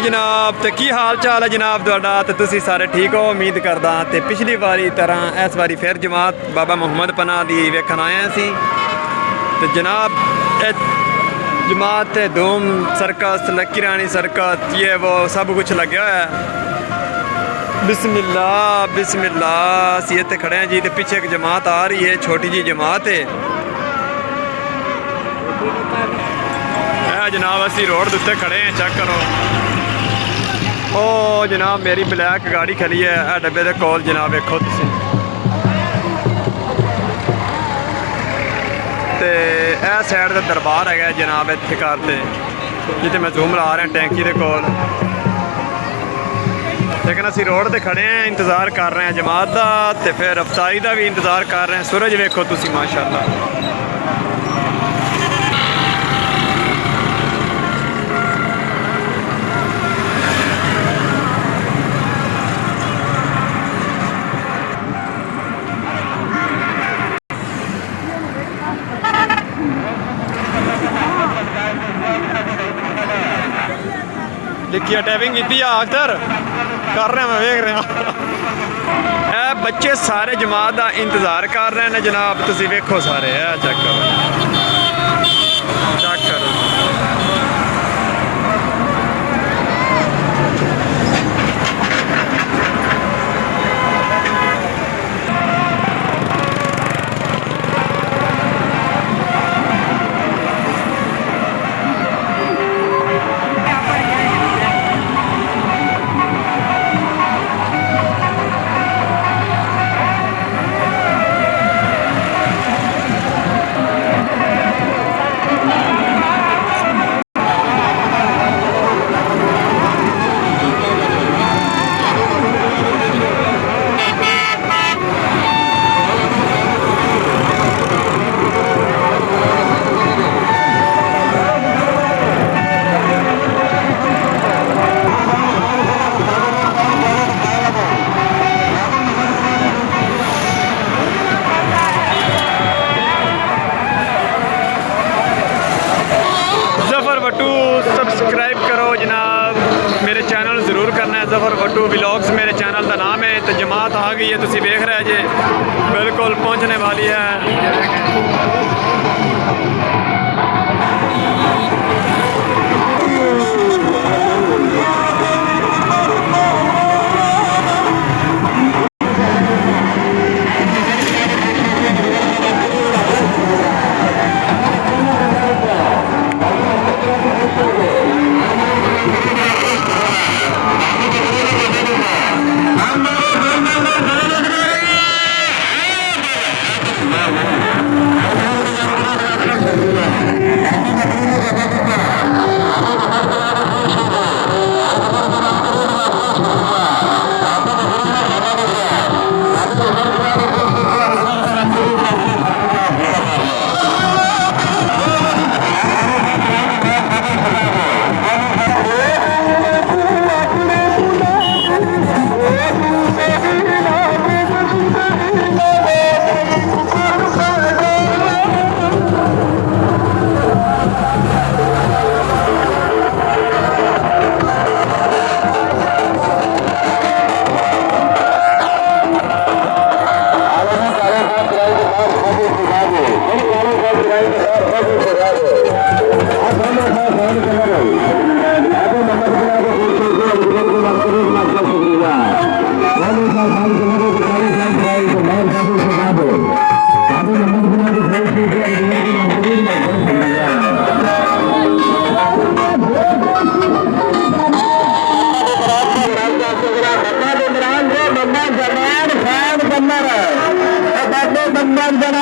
जनाब तो की हाल चाल है जनाब तुहाडा ते तुसी सारे ठीक हो उम्मीद करदा ते पिछली वारी तरह इस बारी फिर जमात बाबा मुहम्मद पनाह दी वेखन आए सी ते जनाब जमात धूम सर्कस लकी रानी सर्कस ये वो सब कुछ लगे हुआ है। बिस्मिल्लाह बिस्मिल्लाह असी इत्थे खड़े हैं जी ते पीछे एक जमात आ रही है छोटी जी जमात है। जनाब असी रोड उत्ते खड़े हैं चेक करो ओ जनाब मेरी ब्लैक गाड़ी खड़ी है डब्बे के कोल जनाब वेखो तुसीं ते ए साइड का दरबार है जनाब इत्थे करते जिते मैं जूम ला रहा टैंकी के कोल लेकिन असी रोड ते खड़े हैं इंतज़ार कर रहे हैं जमात का ते फिर अफतारी का भी इंतज़ार कर रहे हैं। सूरज वेखो तुसीं माशाअल्लाह लिखिया टैपिंग की अख्तर कर रहे हैं मैं वेख रहा ए बच्चे सारे जमात का इंतज़ार कर रहे हैं जनाब तुसी वेखो सारे चेक करो चेक करो सब्सक्राइब करो जनाब मेरे चैनल ज़रूर करना है ज़फ़र भट्टू व्लॉग्स मेरे चैनल का नाम है। तो जमात आ गई है तुसी देख रहे जे बिल्कुल पहुंचने वाली है। बंदर